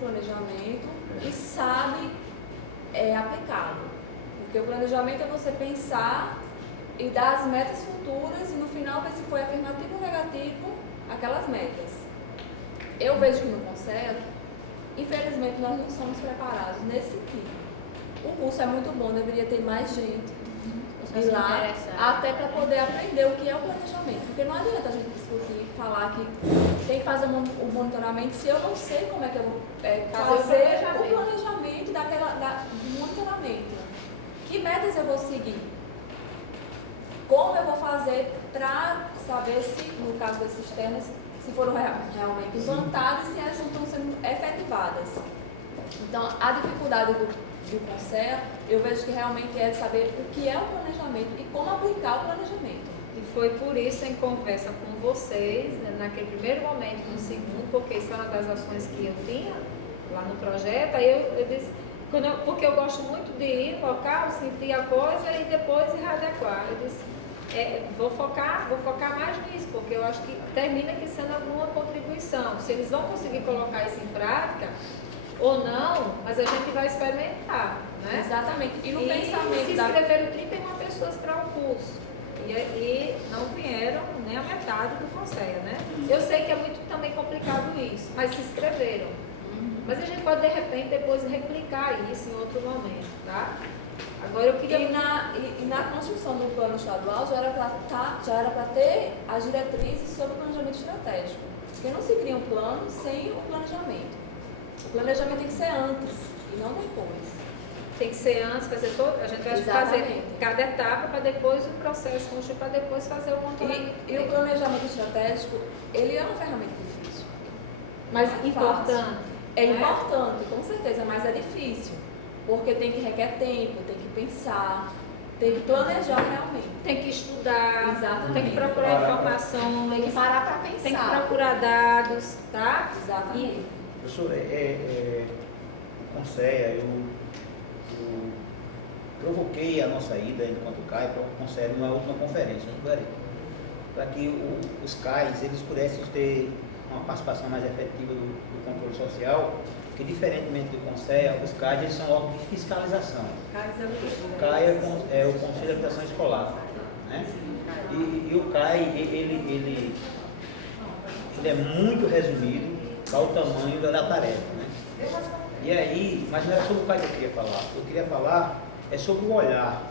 planejamento e sabe aplicá-lo. Porque o planejamento é você pensar e dar as metas futuras e no final ver se foi afirmativo ou negativo aquelas metas. Eu vejo que no Conselho, infelizmente, nós não somos preparados nesse sentido. O curso é muito bom, deveria ter mais gente de lá, até para poder aprender o que é o planejamento. Porque não adianta a gente discutir, falar que tem que fazer o monitoramento se eu não sei como é que eu vou fazer o planejamento do monitoramento. Que metas eu vou seguir? Como eu vou fazer para saber se, no caso desses temas, se foram realmente implantadas e se elas estão sendo efetivadas. Então, a dificuldade do Conselho, eu vejo que realmente é saber o que é o planejamento e como aplicar o planejamento. E foi por isso, em conversa com vocês, né, naquele primeiro momento, no segundo, porque isso é uma das ações que eu tinha lá no projeto, aí eu disse, porque eu gosto muito de ir no local, sentir a coisa e depois irradiar. Eu disse, vou focar mais nisso, porque eu acho que termina aqui sendo alguma contribuição. Se eles vão conseguir colocar isso em prática ou não, mas a gente vai experimentar, né? Exatamente. E no pensamento se inscreveram 31 pessoas para o curso e não vieram nem a metade do Conselho, né? Eu sei que é muito também complicado isso, mas se inscreveram. Mas a gente pode, de repente, depois replicar isso em outro momento, tá? Agora eu queria... E na construção do plano estadual já era para ter as diretrizes sobre o planejamento estratégico. Porque não se cria um plano sem o planejamento. O planejamento tem que ser antes e não depois. Tem que ser antes, fazer todo, a gente vai fazer cada etapa para depois o processo construir, para depois fazer o monitoramento. E o planejamento estratégico, ele é uma ferramenta difícil. Mas importante. É importante, com certeza, mas é difícil. Porque requer tempo, tem que pensar, tem que planejar realmente. Tem que estudar, exatamente, tem que procurar informação, tem que parar para pensar. Tem que procurar dados, tá? Exatamente. Professor, o Conselho, eu provoquei a nossa ida enquanto CAI para o Conselho numa última conferência, para que os CAIs eles pudessem ter uma participação mais efetiva do controle social, que diferentemente do Conselho, os CAIs eles são órgãos de fiscalização. O CAI é o Conselho de Habitação Escolar, né? E o CAI ele é muito resumido ao tamanho da tarefa, né? E aí, mas não era sobre o CAI que eu queria falar. Eu queria falar sobre o olhar,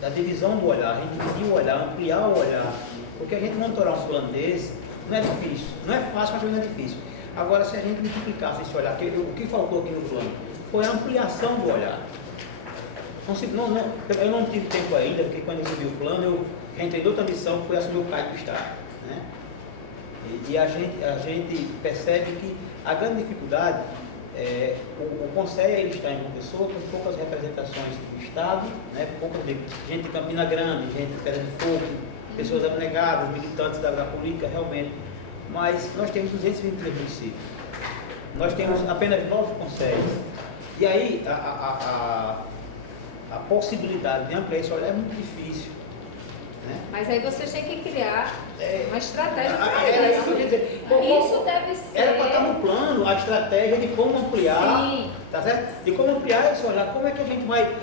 da divisão do olhar, a gente dividir o olhar, ampliar o olhar, porque a gente monitorar um plano desse não é difícil, não é fácil, mas também não é difícil. Agora, se a gente multiplicasse esse olhar, o que faltou aqui no plano foi a ampliação do olhar. Eu não tive tempo ainda, porque quando eu recebi o plano, eu entrei em outra missão, que foi assumir o CAI do Estado, né? E a gente percebe que a grande dificuldade o Conselho ele está em uma pessoa com poucas representações do Estado, né? Gente de Campina Grande, gente de Pedra de Fogo, pessoas abnegadas, militantes da política, realmente. Mas nós temos 223 municípios. Nós temos apenas 9 conselhos. E aí a possibilidade de ampliar esse olhar é muito difícil. Né? Mas aí vocês têm que criar uma estratégia para isso. Isso deve ser... Era para estar no plano a estratégia de como ampliar, sim, tá certo? De como ampliar esse olhar, como é que a gente vai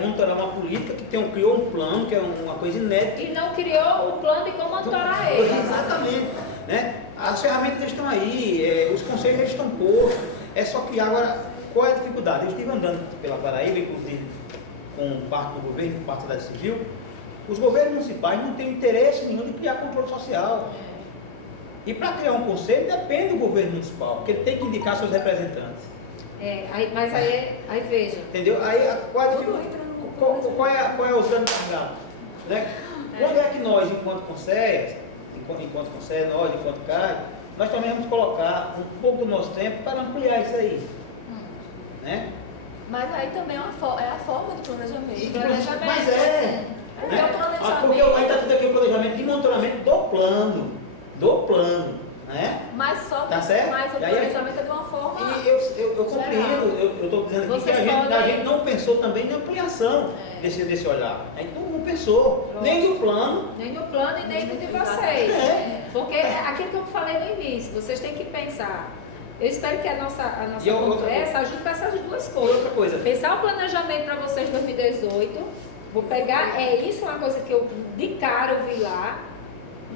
monitorar uma política que criou um plano, que é uma coisa inédita. E não criou o plano e como monitorar ele. Exatamente. Né? As ferramentas estão aí, os conselhos estão postos, é só criar. Agora, qual é a dificuldade? Eu estive andando pela Paraíba, inclusive com parte do governo, com parte da Sociedade Civil. Os governos municipais não têm interesse nenhum de criar controle social. E para criar um conselho depende do governo municipal, porque ele tem que indicar seus representantes. Mas aí veja. Entendeu? Aí qual é o grande carregado? Né? Quando é que nós, enquanto conselho, nós, enquanto CAI, nós também vamos colocar um pouco do nosso tempo para ampliar isso aí. Né? Mas aí também é a forma de planejamento. Mas porque aí está tudo aqui o planejamento de monitoramento do plano, né? Mas só tá certo? Mas o planejamento é de uma forma. E eu compreendo, eu estou dizendo aqui que a gente não pensou também na ampliação desse olhar. A gente não pensou, nem do plano. Nem do plano e nem do de vocês. Porque aquilo que eu falei no início, vocês têm que pensar Eu espero que a nossa E outra conversa ajude com essas duas coisas. Outra coisa. Pensar o planejamento para vocês em 2018. Vou pegar, isso é uma coisa que eu de cara eu vi lá.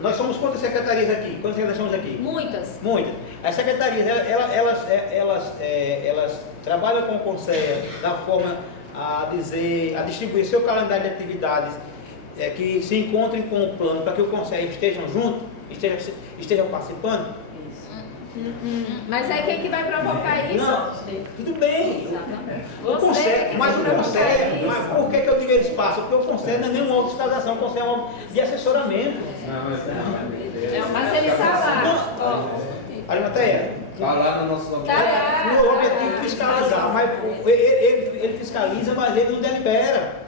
Nós somos quantas secretarias aqui? Quantas nós somos aqui? Muitas. Muitas. As secretarias, elas trabalham com o Conselho da forma a distribuir seu calendário de atividades que se encontrem com o plano para que o Conselho estejam juntos, estejam participando. Mas aí quem que vai provocar isso? Não, tudo bem. Exatamente. O Conselho, mas o Conselho, mas por que eu digo eles passam? Porque o Conselho não é nenhum órgão de fiscalização, o Conselho é um órgão de assessoramento. Mas ele está lá. Arimateia, Está lá no nosso Tá lá. o objetivo é fiscalizar, mas ele fiscaliza, mas ele não delibera.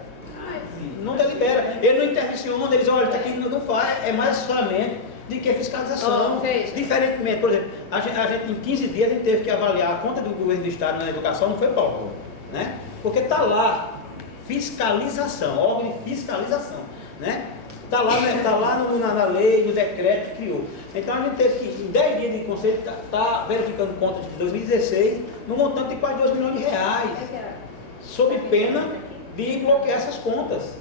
Não delibera. Ele não interviciona, eles olham, está aqui, não faz, é mais assessoramento de que fiscalização. Diferentemente, por exemplo, a gente em 15 dias a gente teve que avaliar a conta do governo do Estado na educação, não foi pouco, né? Porque está lá, fiscalização, órgão de fiscalização, né? Está lá, né? Tá lá na lei, no decreto que criou. Então a gente teve que, em 10 dias de conselho, tá verificando contas de 2016, no montante de quase 2 milhões de reais, sob pena de bloquear essas contas,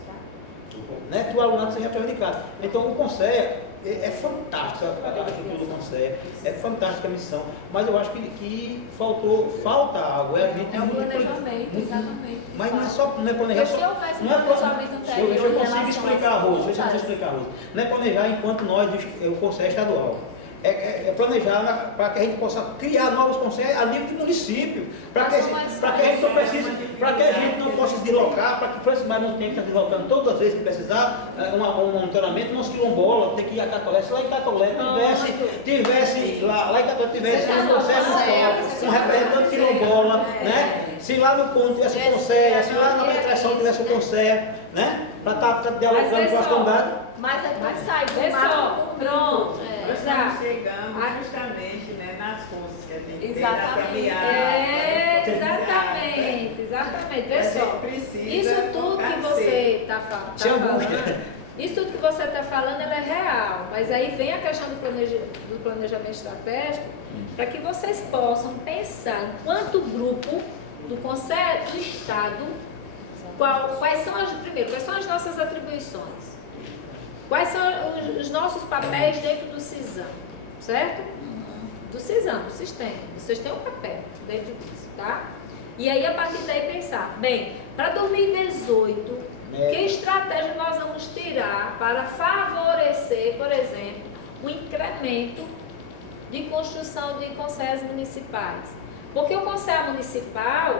né? Que o alunado seja prejudicado. Então o Conselho é fantástica a estrutura do Conselho, é fantástica a missão, mas eu acho que falta algo. É um planejamento, exatamente. Mas não é planejar Se só. houvesse Não é planejamento anterior Deixa eu em consigo relação explicar, às Rose. Deixa eu contas. explicar, Rose. Não é planejar enquanto nós, o Conselho Estadual. É planejar para que a gente possa criar novos conselhos a nível de município, para que a gente não precise, para que a gente não possa se deslocar, para que Francisco Maia não tenha que estar deslocando todas as vezes que precisar, um monitoramento, nosso quilombola, tem que ir a Catolé. Se lá em Catolé tivesse lá em Catolé tivesse um conselho, um representante quilombola, né? Se lá no ponto tivesse o conselho, se lá na penetração tivesse o conselho, né? Para estar dialogando com as comunidades. Mas aí quando sai do Pessoal, mapa, pronto. Nós estamos chegando justamente, né, nas forças que a gente tem na Exatamente. caminhada. Exatamente. A Pessoal, gente precisa isso tudo que você está Sem falando, angústia. isso tudo que você está falando é real, mas aí vem a questão do planejamento estratégico para que vocês possam pensar enquanto grupo do Conselho do Estado, quais são as nossas atribuições, quais são os nossos papéis dentro do CISAM, certo? Do CISAM, do sistema. Vocês têm um papel dentro disso, tá? E aí, a partir daí, pensar, bem, para 2018, que estratégia nós vamos tirar para favorecer, por exemplo, o incremento de construção de conselhos municipais? Porque o conselho municipal,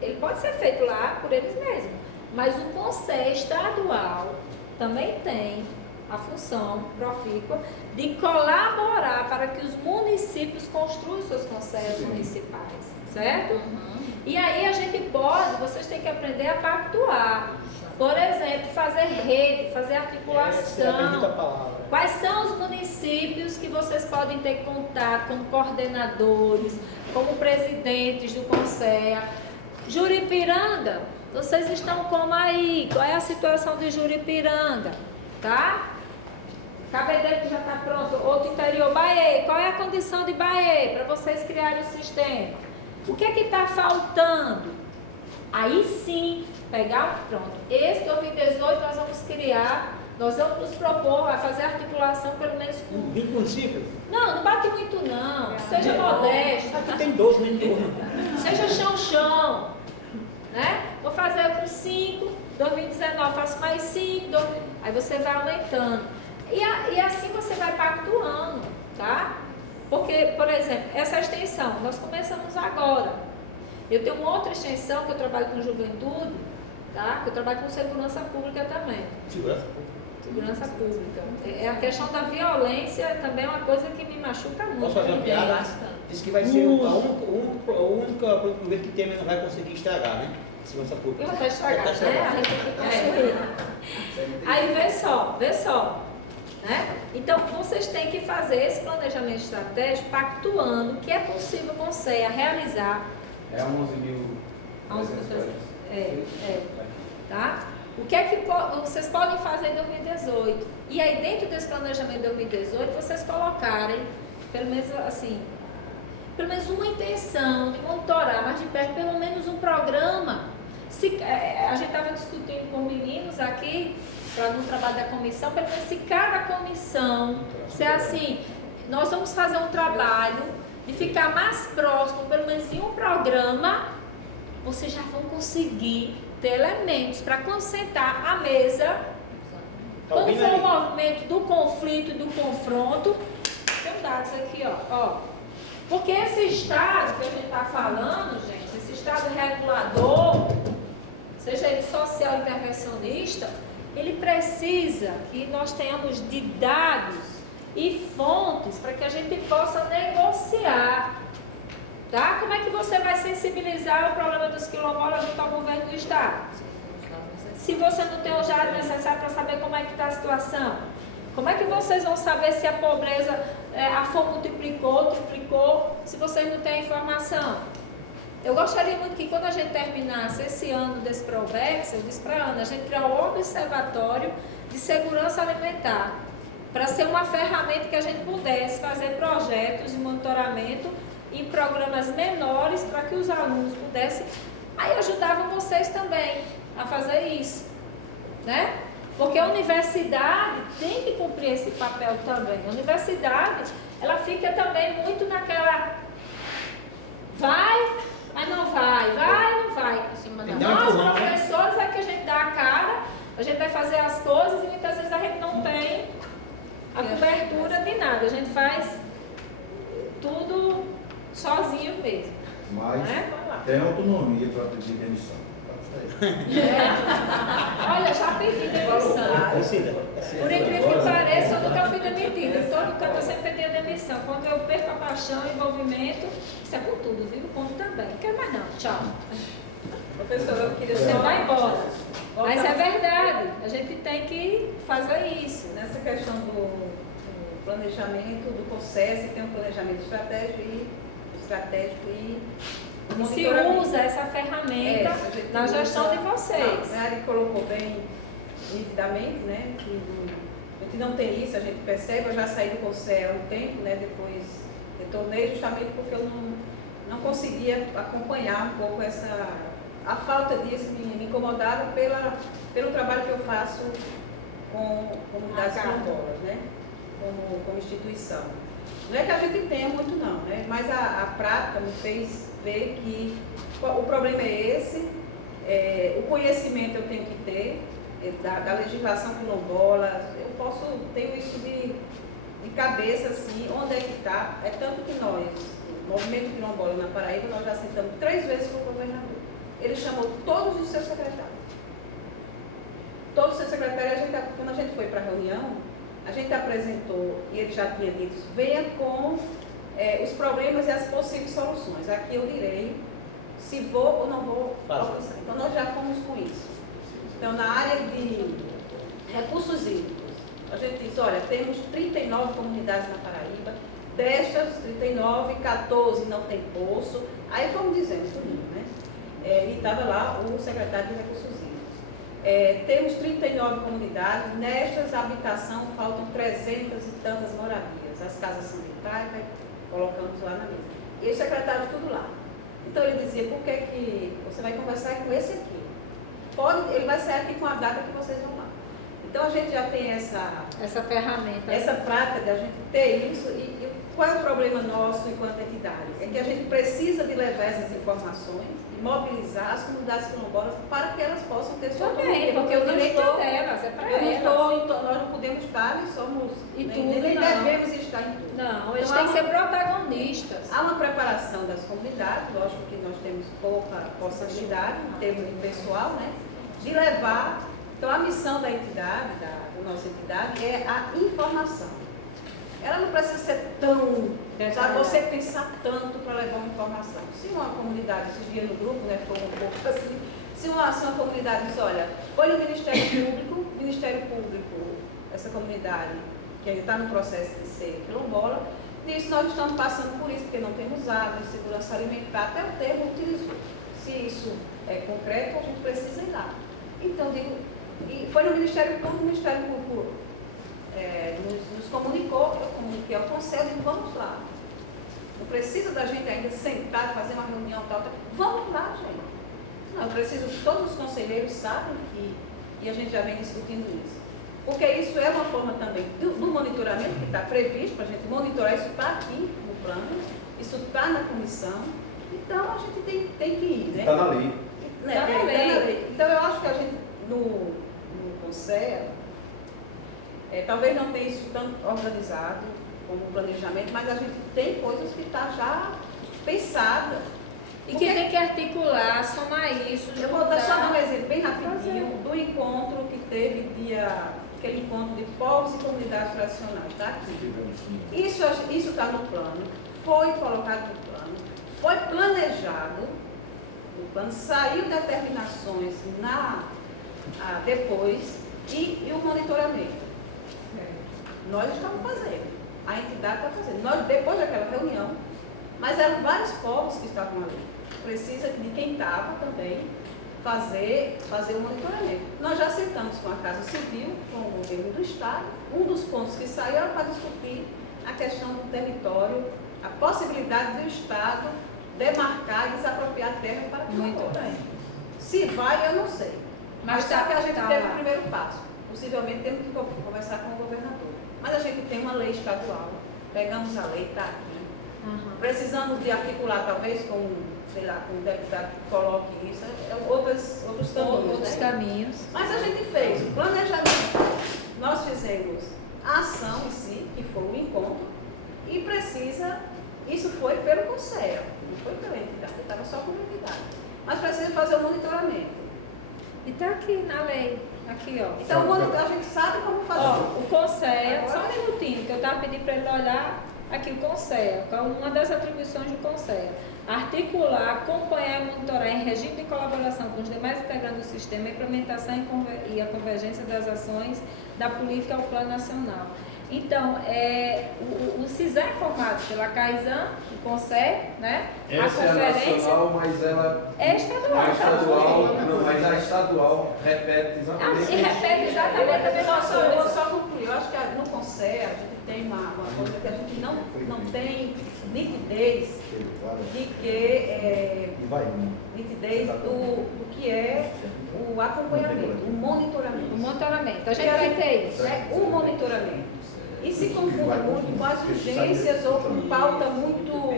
ele pode ser feito lá por eles mesmos, mas o conselho estadual também tem a função profícua de colaborar para que os municípios construam seus conselhos municipais, certo? E aí a gente vocês têm que aprender a pactuar. Por exemplo, fazer rede, fazer articulação. Quais são os municípios que vocês podem ter contato como coordenadores, como presidentes do conselho? Juripiranga, vocês estão como aí? Qual é a situação de Juripiranga? Tá? Cabedelo que já está pronto. Outro interior, Bahia. Qual é a condição de Bahia para vocês criarem o sistema? O que é que está faltando? Aí sim, pronto. Esse 2018 nós vamos nos propor a fazer articulação pelo menos com 20 municípios? Não bate muito não. Seja modesto. Aqui tem 12, nem turno. Seja chão. Né? Vou fazer com 5, 2019 faço mais 5, aí você vai aumentando. E assim você vai pactuando, tá? Porque, por exemplo, essa extensão, nós começamos agora. Eu tenho uma outra extensão que eu trabalho com juventude, tá? Que eu trabalho com segurança pública também. Segurança pública. É a questão da violência também é uma coisa que me machuca muito. Posso fazer uma piada? Diz que vai ser o único governo que tem não vai conseguir estragar, né? Segurança pública. Eu vou até estragar, né? A gente tem que construir. Aí vê só. Né? Então, vocês têm que fazer esse planejamento estratégico pactuando que é possível o Conselho realizar. É 11 mil. Tá? O que é que vocês podem fazer em 2018? E aí, dentro desse planejamento de 2018, vocês colocarem, pelo menos assim, pelo menos uma intenção de monitorar mais de perto, pelo menos um programa. A gente estava discutindo com meninos aqui, no trabalho da comissão, pelo menos se cada comissão, se é assim, nós vamos fazer um trabalho de ficar mais próximo, pelo menos em um programa, vocês já vão conseguir ter elementos para quando sentar à mesa, quando for o movimento do conflito e do confronto, tem dados aqui, ó. Porque esse estado que a gente está falando, gente, esse estado regulador, seja ele social intervencionista, ele precisa que nós tenhamos de dados e fontes para que a gente possa negociar. Tá? Como é que você vai sensibilizar o problema dos quilombolas junto ao governo do estado? Se você não tem os dados necessários para saber como é que está a situação. Como é que vocês vão saber se a pobreza, a fome multiplicou, triplicou, se vocês não têm informação? Eu gostaria muito que quando a gente terminasse esse ano desse Provex, eu disse para a Ana, a gente criar um observatório de segurança alimentar, para ser uma ferramenta que a gente pudesse fazer projetos de monitoramento em programas menores, para que os alunos pudessem, aí ajudavam vocês também a fazer isso, né? Porque a universidade tem que cumprir esse papel também. A universidade, ela fica também muito naquela, vai, mas não vai, não vai. Nós, professores, é que a gente dá a cara, a gente vai fazer as coisas e muitas vezes a gente não tem a cobertura de nada. A gente faz tudo sozinho mesmo. Mas né? tem autonomia para pedir demissão. Olha, já pedi demissão. Por incrível que pareça, eu nunca fui demitida. Eu sempre pedi a demissão. Quando eu perco a paixão, o envolvimento, isso é com tudo, viu? Conto também. Não quero mais não. Tchau. Professora, eu queria Você só vai embora. Mas é voltar verdade. A gente tem que fazer isso. nessa questão do planejamento, do processo, tem um planejamento estratégico e E se monitoramento. usa essa ferramenta a gente na gestão de vocês. A Ari colocou bem nitidamente, né? Que a gente não tem isso, a gente percebe. Eu já saí do Conselho há um tempo, né? Depois retornei justamente porque eu não conseguia acompanhar um pouco a falta disso me incomodava pelo trabalho que eu faço com comunidades quilombolas, né? Como instituição. Não é que a gente tenha muito não, né? Mas a prática me fez ver que o problema é esse, o conhecimento eu tenho que ter da legislação quilombola, tenho isso de cabeça assim, onde é que está, é tanto que nós, o Movimento Quilombola na Paraíba, nós já sentamos 3 vezes com o governador. Ele chamou todos os seus secretários. Todos os seus secretários, quando a gente foi para a reunião, a gente apresentou, e ele já tinha dito, venha com os problemas e as possíveis soluções. Aqui eu direi se vou ou não vou alcançar. Então nós já fomos com isso. Então na área de recursos hídricos, a gente disse, olha, temos 39 comunidades na Paraíba, destas 39, 14 não tem poço. Aí fomos dizendo tudo, né? E estava lá o secretário de recursos hídricos. Temos 39 comunidades, nestas habitação faltam 300 e tantas moradias. As casas são de taipa, colocamos lá na mesa. E o secretário tudo lá. Então ele dizia, por que você vai conversar com esse aqui? Ele vai sair aqui com a data que vocês vão lá. Então a gente já tem Essa ferramenta. essa prática de a gente ter isso. E qual é o problema nosso enquanto entidade? É que a gente precisa de levar essas informações e mobilizar as comunidades quilombolas para que elas possam ter sua Também, porque o direito é delas, é para elas. Nós não podemos estar e somos, E nem tudo, não. devemos estar em tudo. Não, eles Então, têm que ser protagonistas. Há uma preparação das comunidades, lógico que nós temos pouca possibilidade, em termos de pessoal, né, de levar. Então, a missão da entidade, da nossa entidade, é a informação. Ela não precisa ser tão, sabe, você pensar tanto para levar uma informação. Se uma comunidade, esses dias no grupo, né, foi um pouco assim, se uma comunidade diz, olha, foi no Ministério Público, essa comunidade, que ainda está no processo de ser quilombola, diz, nós estamos passando por isso, porque não temos água, segurança alimentar, até o termo utilizou. Se isso é concreto, a gente precisa ir lá. Então, digo, e foi no Ministério Público, o Ministério Público nos comunicou, eu comuniquei ao Conselho, e vamos lá. Não precisa da gente ainda sentar, fazer uma reunião tal. Vamos lá, gente. Não, eu preciso, todos os conselheiros sabem e a gente já vem discutindo isso. Porque isso é uma forma também do monitoramento que está previsto, para a gente monitorar, isso está aqui no plano, isso está na comissão, então a gente tem que ir, né? Está na lei. Né? Tá na lei. Então eu acho que a gente, no Conselho, talvez não tenha isso tão organizado como o planejamento, mas a gente tem coisas que está já pensada. E que tem que articular, somar isso. Eu vou só dar um exemplo bem rapidinho do encontro que teve aquele encontro de povos e comunidades tradicionais, tá aqui. Isso está no plano, foi colocado no plano, foi planejado, o plano saiu determinações depois e o monitoramento. Nós estamos fazendo, a entidade está fazendo. Nós, depois daquela reunião, mas eram vários povos que estavam ali. Precisa de quem estava também fazer o monitoramento. Nós já sentamos com a Casa Civil, com o governo do Estado. Um dos pontos que saiu era para discutir a questão do território, a possibilidade do Estado demarcar e desapropriar terra para que Muito bem. Se vai, eu não sei. Mas sabe que a gente teve o primeiro passo. Possivelmente temos que conversar com o governador. Mas a gente tem uma lei estadual. Pegamos a lei, está aqui. Uhum. Precisamos de articular, talvez, com o deputado que coloque isso, outros caminhos. Outros caminhos. Mas a gente fez o planejamento, nós fizemos a ação em si, que foi o encontro, e isso foi pelo Conselho, não foi pela entidade, estava só com a entidade. Mas precisa fazer o monitoramento. E está aqui na lei, aqui ó. Então a gente sabe como fazer. Ó, o Conselho, só um minutinho, que eu estava pedindo para ele olhar aqui o Conselho, que é uma das atribuições do Conselho. Articular, acompanhar e monitorar em regime de colaboração com os demais integrantes do sistema a implementação e a convergência das ações da política ao plano nacional. Então, o CISA é formado pela CAISAN, o Conselho, né? Essa a conferência é nacional, mas ela é estadual. a estadual, tá? não, mas a estadual repete Ah, exatamente. e repete exatamente a mesma Eu vou coisa. só concluir. Eu acho que no Conselho a gente tem uma coisa que a gente não tem nitidez de que nitidez do que é o acompanhamento, o monitoramento. O monitoramento. A gente vai ter isso. O monitoramento. E se confunde muito com as urgências ou com pauta muito.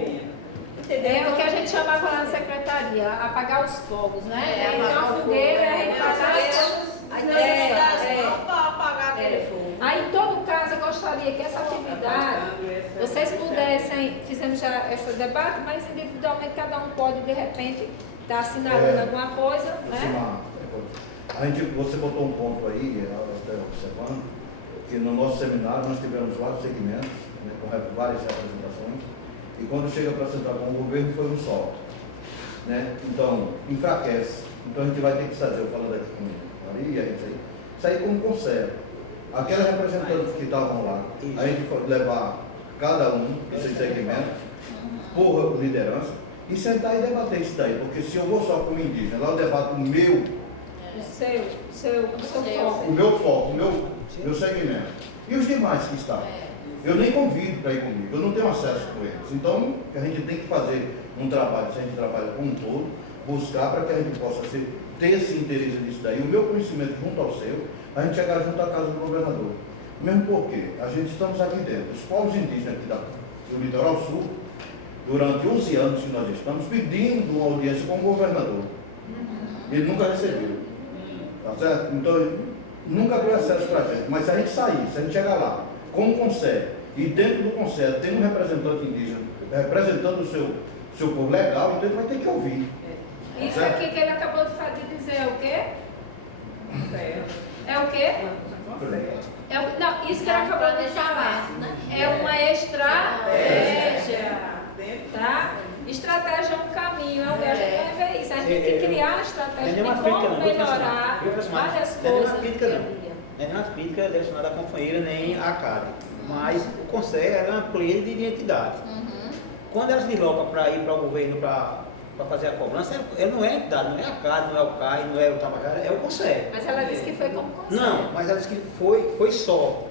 Entendeu? É o que a gente chamava lá na secretaria, apagar os fogos, né? Então, a apagar o fogueira, fogo, a gente as necessidades não para apagar aquele fogo. Aí, em todo caso, eu gostaria que essa atividade, vocês pudessem, fizemos já esse debate, mas individualmente cada um pode, de repente, estar assinalando alguma coisa, né? Você botou um ponto aí, até observando, que no nosso seminário nós tivemos vários segmentos, né, com várias representações, e quando chega para sentar com o governo foi um só. Né? Então, enfraquece. Então a gente vai ter que saber, eu falando aqui com a Maria, a gente sair como conselho. Aquelas representantes que estavam lá, a gente foi levar cada um desses segmentos por liderança e sentar e debater isso daí, porque se eu vou só como indígena, lá eu debato o meu foco, o meu segmento. E os demais que estão? Eu nem convido para ir comigo, eu não tenho acesso com eles. Então, a gente tem que fazer um trabalho, se a gente trabalha como um todo, buscar para que a gente possa ter esse interesse nisso daí. O meu conhecimento junto ao seu, a gente chegar junto à casa do governador. Mesmo porque a gente estamos aqui dentro, os povos indígenas aqui do Litoral Sul, durante 11 anos que nós estamos pedindo uma audiência com o governador. Ele nunca recebeu. Tá certo? Então, nunca deu acesso para a gente. Mas se a gente sair, se a gente chegar lá, como conselho, e dentro do conselho tem um representante indígena representando o seu povo legal, então ele vai ter que ouvir. Isso aqui que ele acabou de dizer é o quê? É o quê? Não, isso que ele acabou de falar é uma estratégia, tá? Estratégia é um caminho, é o que a gente vai ver isso. A gente tem que criar uma estratégia de como melhorar várias coisas. Não é uma crítica direcionada à companheira nem à CAD, mas o Conselho era uma plena de identidade. Quando elas deslocam para ir para o governo para fazer a cobrança, ele não é a entidade, não é a CAD, não é o CAI, não é o Tabajara, é o Conselho. Mas ela disse que foi como conselho. Não, mas ela disse que foi só.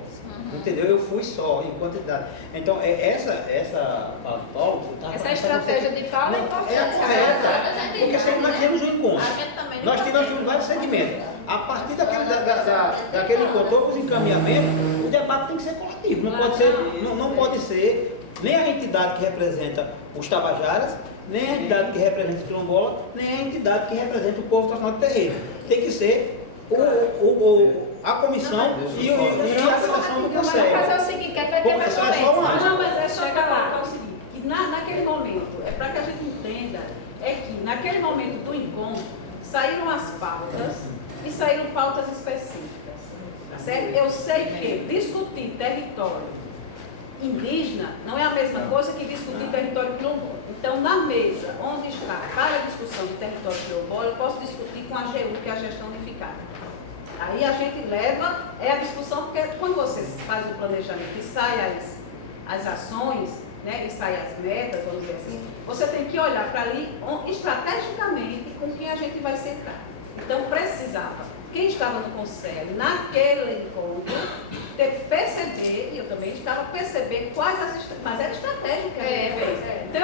Entendeu? Eu fui só em quantidade. Então, essa fala do Paulo... Essa estratégia de Paulo é importante. É correta. Porque sempre nós tivemos um encontro. A gente também Nós tivemos vários segmentos. A partir daquele encontro, os encaminhamentos, o debate tem que ser coletivo. Não pode ser nem a entidade que representa os Tabajaras, nem a entidade que representa o Quilombola, nem a entidade que representa o povo tradicional do terreiro. Tem que ser a comissão e a relação do Vamos Conselho. fazer o seguinte, que vai ter mais Começar só uma. momentos. Não, mas é só Chega para lá. colocar o seguinte, que naquele momento, é para que a gente entenda, é que naquele momento do encontro, saíram as pautas e saíram pautas específicas. Tá certo? Eu sei que discutir território indígena não é a mesma coisa que discutir território quilombola. Então, na mesa onde está para a discussão de território quilombola, eu posso discutir com a AGU, que é a gestão unificada. Aí a gente leva, é a discussão, porque quando você faz o planejamento e sai as ações, né, e sai as metas, vamos dizer assim, você tem que olhar para ali estrategicamente com quem a gente vai sentar. Então precisava, quem estava no conselho, naquele encontro, perceber, e eu também estava percebendo quais mas era estratégia que a gente fez. Então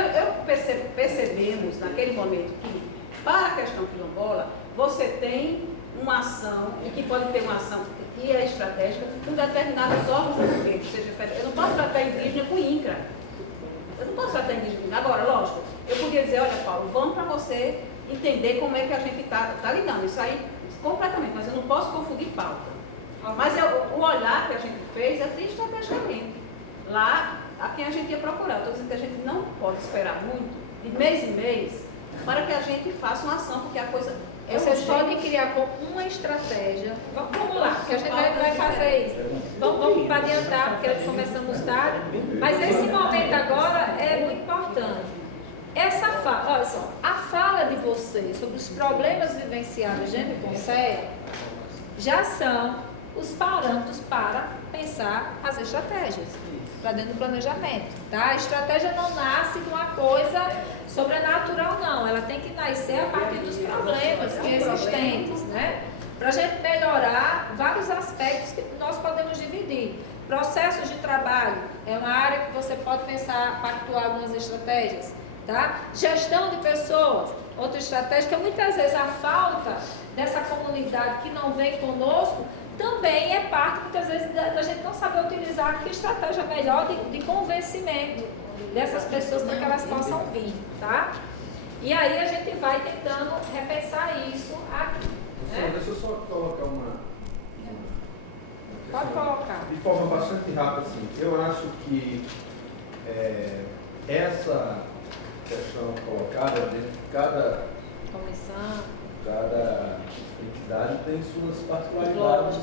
percebemos naquele momento que, para a questão quilombola, você tem uma ação, e que pode ter uma ação que é estratégica, com determinados órgãos do governo, seja federal. Eu não posso tratar indígena com INCRA. Eu não posso tratar indígena com INCRA. Agora, lógico, eu podia dizer, olha, Paulo, vamos para você entender como é que a gente está lidando. Isso aí, completamente, mas eu não posso confundir pauta. Mas o olhar que a gente fez é estrategicamente. Lá, a quem a gente ia procurar. Estou dizendo que a gente não pode esperar muito, de mês em mês, para que a gente faça uma ação, porque a coisa... Vocês podem criar uma estratégia. Vamos lá, que a gente vai fazer isso. Vamos para adiantar, porque nós começamos tarde. Mas esse momento agora é muito importante. Essa fala, olha só, a fala de vocês sobre os problemas vivenciados dentro do Conselho já são os parâmetros para pensar as estratégias, para dentro do planejamento, tá? A estratégia não nasce de uma coisa sobrenatural, não. Ela tem que nascer a partir dos problemas que existentes, né? Para a gente melhorar vários aspectos que nós podemos dividir. Processos de trabalho é uma área que você pode pensar, pactuar algumas estratégias, tá? Gestão de pessoas, outra estratégia, que muitas vezes a falta dessa comunidade que não vem conosco também é parte, muitas vezes, da gente não saber utilizar que estratégia melhor de convencimento dessas pessoas para que elas possam vir, tá? E aí a gente vai tentando repensar isso aqui. Né? Deixa eu só colocar uma Pode colocar. De forma bastante rápida, assim. Eu acho que essa questão colocada dentro de cada entidade tem suas particularidades,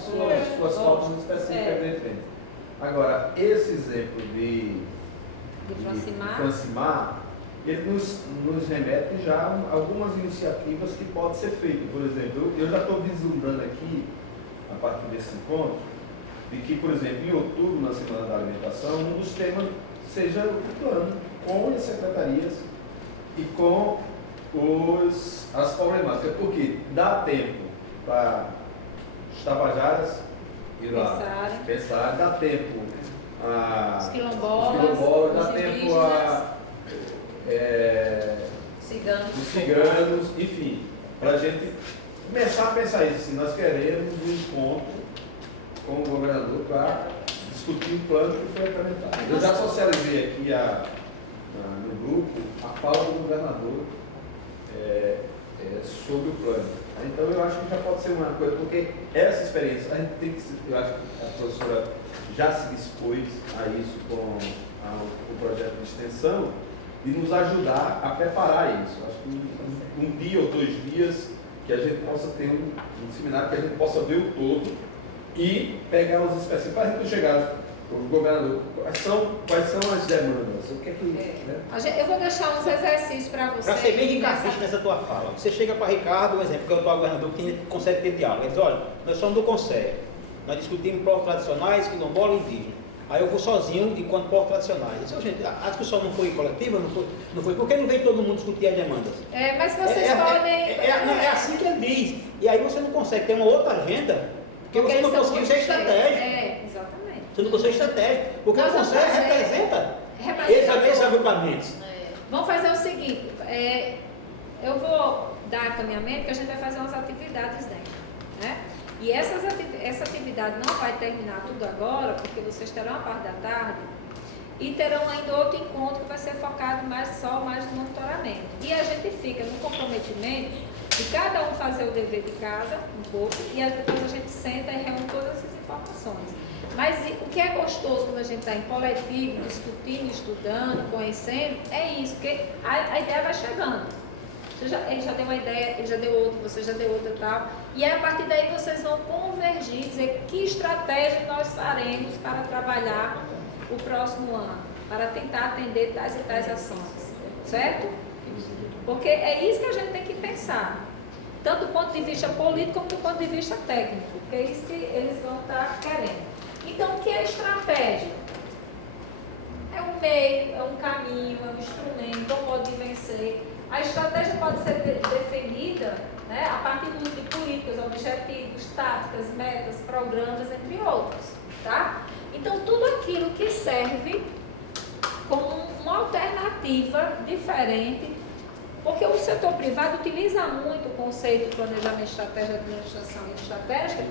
suas fotos específicas dentro. Agora, esse exemplo de Francimar, ele nos remete já a algumas iniciativas que podem ser feitas. Por exemplo, eu já estou vislumbrando aqui, a partir desse encontro, de que, por exemplo, em outubro, na Semana da Alimentação, um dos temas seja o plano com as secretarias e com as problemáticas, porque dá tempo para os tabajaras ir lá pensar, dá tempo os quilombolas, dá tempo a os ciganos, enfim, para a gente começar a pensar isso, assim, nós queremos um encontro com o governador para discutir o plano que foi apresentado. Eu já socializei aqui no grupo a fala do governador sobre o plano. Então eu acho que já pode ser uma coisa, porque essa experiência, a gente tem que, eu acho que a professora já se dispôs a isso com o projeto de extensão, de nos ajudar a preparar isso. Acho que um dia ou 2 dias que a gente possa ter um seminário, que a gente possa ver o todo e pegar os específicos, para a gente chegar o governador, quais são as demandas? O que é que... Né? Eu vou deixar uns exercícios para vocês. Para ser bem ricardista nessa tua fala, você chega para Ricardo, um exemplo, que é o atual governador, que consegue ter diálogo. Ele diz, olha, nós somos do Conselho, nós discutimos povos tradicionais, quilombola e indígena. Aí eu vou sozinho enquanto povos tradicionais. Eu disse, gente, a discussão não foi coletiva, não foi, por que não veio todo mundo discutir as demandas? Mas vocês podem... É assim que ele diz. E aí você não consegue ter uma outra agenda, porque você não conseguiu ser estratégico. Exatamente. Você não consegue estratégia. Porque o Nós vamos conselho fazer- representa Representador. esses agrupamentos. Vamos fazer o seguinte, eu vou dar encaminhamento que a gente vai fazer umas atividades dentro, né? E essa atividade não vai terminar tudo agora, porque vocês terão a parte da tarde e terão ainda outro encontro que vai ser focado mais no monitoramento. E a gente fica no comprometimento de cada um fazer o dever de casa um pouco e depois a gente senta e reúne todas essas informações. Mas o que é gostoso quando a gente está em coletivo, discutindo, estudando, conhecendo, é isso, porque a ideia vai chegando. Ele já deu uma ideia, ele já deu outra, você já deu outra e tal. E a partir daí vocês vão convergir, dizer que estratégia nós faremos para trabalhar o próximo ano, para tentar atender tais e tais ações. Certo? Porque é isso que a gente tem que pensar. Tanto do ponto de vista político como do ponto de vista técnico. Porque é isso que eles vão estar querendo. Então, o que é estratégia? É um meio, é um caminho, é um instrumento, é um modo de vencer. A estratégia pode ser definida, né, a partir do uso de políticas, objetivos, táticas, metas, programas, entre outros. Tá? Então, tudo aquilo que serve como uma alternativa diferente, porque o setor privado utiliza muito o conceito de planejamento, estratégia, administração e estratégia.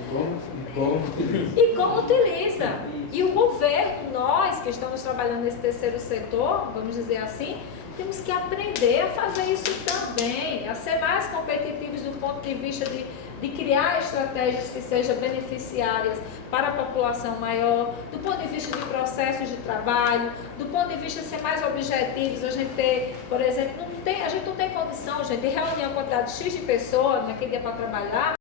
E como utiliza. E o governo, nós que estamos trabalhando nesse terceiro setor, vamos dizer assim, temos que aprender a fazer isso também, a ser mais competitivos do ponto de vista de criar estratégias que sejam beneficiárias para a população maior, do ponto de vista de processos de trabalho, do ponto de vista de ser mais objetivos. A gente ter, por exemplo, a gente não tem condição, gente, de reunir uma quantidade X de pessoas naquele dia para trabalhar,